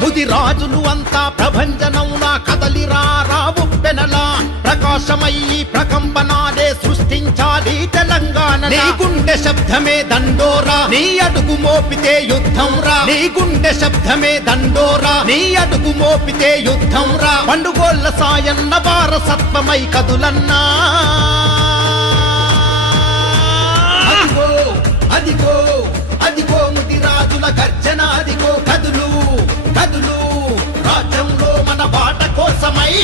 ముది రాజులు అంతా ప్రభంజనంలా కదలిరారా ఉప్పెనలా ప్రకాశమయ్యి ప్రకంపనాలే సృష్టించాలి తెలంగాణ. నీ గుండె శబ్దమే దండోరా, నీ అడుగు మోపితే యుద్ధం రా. నీ గుండె శబ్దమే దండోరా, నీ అడుగు మోపితే యుద్ధం రా. పండుగోళ్ళ సాయన్న వారసత్వమై కదులన్నా. అదిగో అదిగో అదిగో ముది రాజుల గర్జన, అదిగో కదులు కదులు రాజ్యంలో మన బాట కోసమై.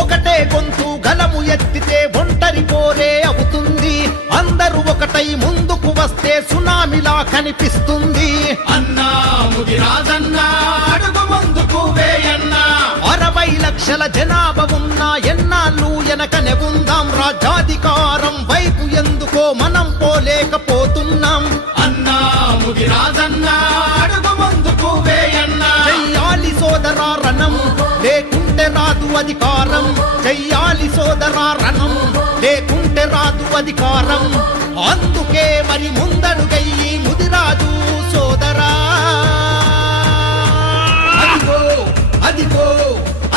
ఒకటే గొంతు గలము ఎత్తితే ఒంటరి పోరే అవుతుంది. అందరూ ఒకటై ముందుకు వస్తే సునామిలా కనిపిస్తుంది. అన్నా ముది రాజన్నా అడుగు ముందుకు వేయన్నా. 60 లక్షల జనాభా ఉన్నా ఎన్నాళ్ళు వెనకనే ఉందాం. రాజ్యాధికారం వైపు ఎందుకో మనం పోలేకపోతున్నాం. అన్నా ముది రాజన్నా అడుగు ముందుకు వేయన్నా. చెయ్యాలి సోదరా రణం, లేకుంటే రాదు అధికారం. చెయ్యాలి సోదరా రణం, లేకుంటే రాదు అధికారం. అందుకే మరి ముందడుగయ్యి ముదిరాజు సోదరా. అదిగో అదిగో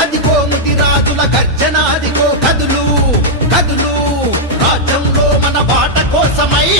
అదిగో ముదిరాజుల గర్జన, అదిగో కదులు కదులు రాజ్యంలో మన బాట కోసమై.